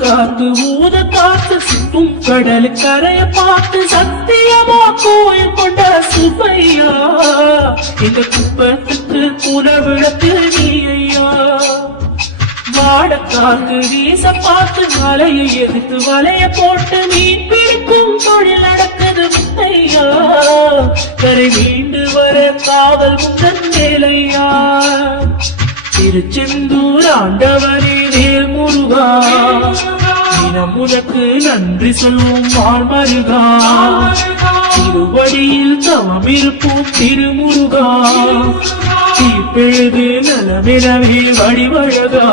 காத்து ஊத காத்து சுத்தும் கடல் கரைய பார்த்து சத்தியமா கோயில் கொண்ட சுப்பையா இந்த குப்பத்துக்கு குலவிளக்கு நீ ஐயா வாட காத்து வீச பார்த்து மலையை எதிர்த்து வலைய போட்டு மீன் பிடிக்கும் தொழில் நடக்குது முத்தையா கரை மீண்டு வர காவல் முந்தன் வேலையா திருச்செந்தூர் ஆண்டவரே வேல் முருகா தினம் உனக்கு நன்றி சொல்வோம் வாழ்மருகா திருவடியில் தவம் இருப்போம் திருமுருகா தீப்பெழுது நலமெனவே வடிவழகா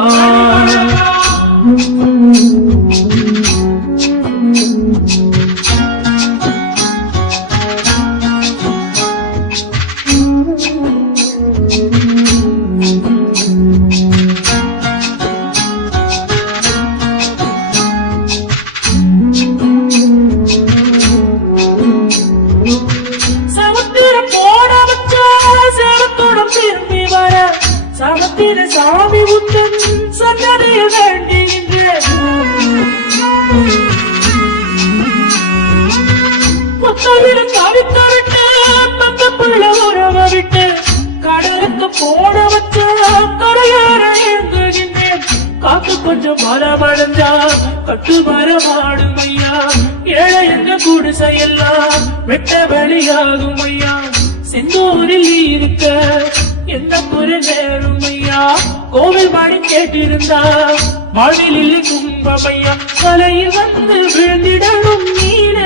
சமத்திர சாமி உத்தன் சன்னதிய வேண்டுகின்ற புத்தகிற கவித்தவிட்டு பத்த புள்ள உறவ விட்டு கடலுக்கு போட வச்ச கரையார இயங்குகின்றேன் காத்து கொஞ்சம் மரமடைஞ்சா கட்டு மரமாடும் ஐயா ஏழை எங்க குடிசையெல்லாம் வெட்ட வெளியாகும் ஐயா செந்தூரில் இருக்க என்ன குறை நேருமையா கோவில் பாடி கேட்டிருந்தா வாழ்வில் கும்பமையா கலையில் வந்து விழுந்திடணும் நீர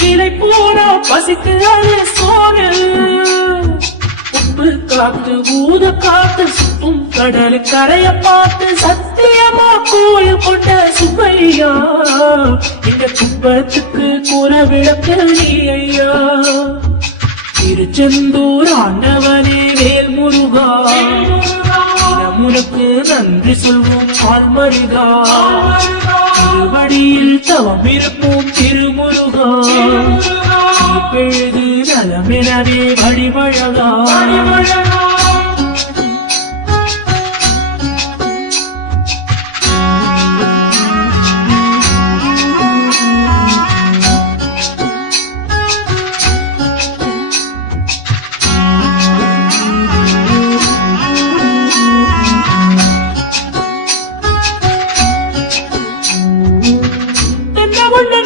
நிலை போனா பசித்து அது சோழல் உப்பு காத்து ஊத காத்து சுத்தும் கடல் கரைய பார்த்து சத்தியமா கோயில் கொண்ட சுப்பையா இந்த குப்பத்துக்கு குறவிளக்கு நீ ஐயா திருச்செந்தூர் ஆண்டவனே வேல் முருகா தினம் உனக்கு நன்றி சொல்வோம் ஆழ்மருகா திருவடியில் தவம் இருப்போம் திருமுருகா பெழுது நலமெனவே வடிவழகா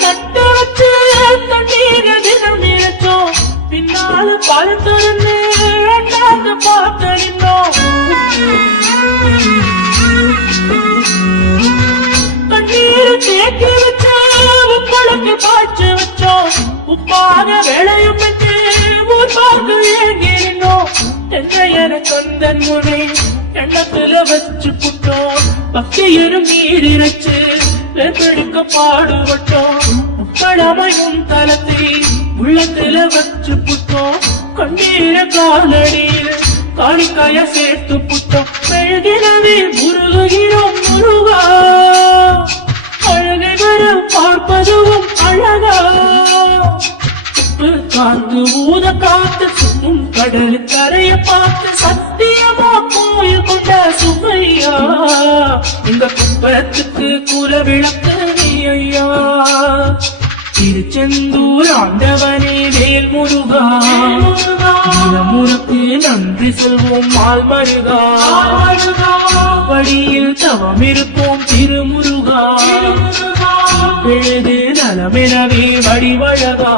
நட்டு வச்சு தண்ணீர தினம் நினைச்சோம் பின்னால பழத்துறந்து ரெண்டாவது பார்த்து நின்னோம் தண்ணீர் தேக்கி வச்சு உப்பளக்கு பாய்ச்சி வச்சோம் உப்பாக விளையும் பெற்று ஊர் பார்த்து ஏங்கி நின்னோம் தென்னையர கந்தன் முனை எண்ணத்துல வச்சு புட்டோம் பக்தியரும் நீர் இறைச்சு வெறுக்க பாடுபட்டோம் கடமையும் தலத்தில் உள்ளத்துல வச்சு புட்டோம் கண்ணீர காலடியில் காணிக்காய சேர்த்து புட்டோம் மெழுகினவே முருகுகிறோம் முருகா அழகை வர பார்ப்பதுவும் அழகா காத்து ஊத காத்து சுத்தும் கடல் கரைய பார்த்து சத்தியமா கோயில் கொண்ட சுப்பையா இந்த குப்பத்துக்கு குலவிளக்கு நீ ஐயா திருச்செந்தூர் ஆண்டவனே வேல் முருகா தினம் உனக்கு நன்றி சொல்வோம் ஆழ்மருகா வழியில் தவம் இருப்போம் திருமுருகா பெழுது நலமெனவே வடிவழகா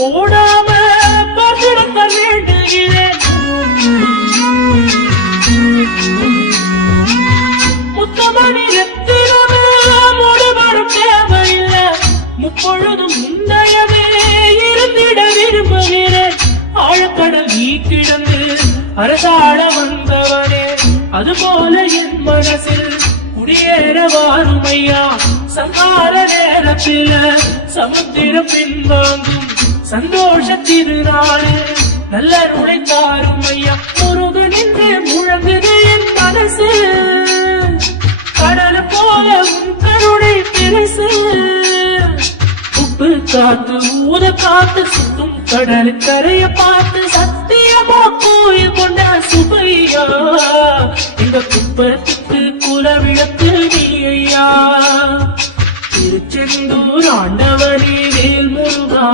போடாம பார்த்திடத்த வேண்டுகிறேன். முத்தமணி ரத்தினமே முழுவதும் தேவையில்லை, முப்பொழுதும் முந்தையவே இருந்திட விரும்புகிறேன். ஆழக்கடல் நீ கிடந்து அரசாட வந்தவனே, அதுபோல என் மனசில் குடியேற வாருமையா. சங்கார நேரத்தில சமுத்திரம் பின்வாங்கும் சந்தோஷ திருநாடு நல்ல நுழைந்தாரும் ஐயா. முருகன் என்று முழங்குது என் மனசு, கடல் போல உன் கருணை பெருசு. உப்பு காத்து ஊத காத்து சுத்தும் கடல் கரைய பார்த்து சத்தியமா கோயில் கொண்ட சுபையா. இந்த குப்பத்துக்கு குலவிளக்கு நீ ஐயா. திருச்செந்தூர் ஆண்டவனே வேல் முருகா,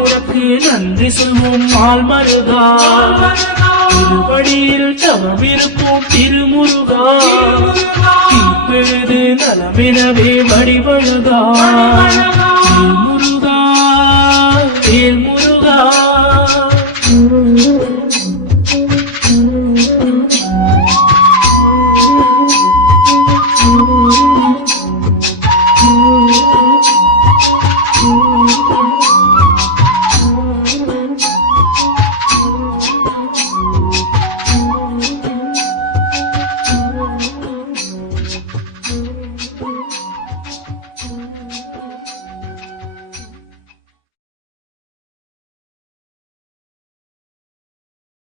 உனக்கு நன்றி சொல்வோம் மால் மருகா. திருவடியில் தவமிருப்போம் திருமுருகா, தீப்பெழுது நலமெனவே வழிவழுகா. வேல் முருகா வேல் முருகா.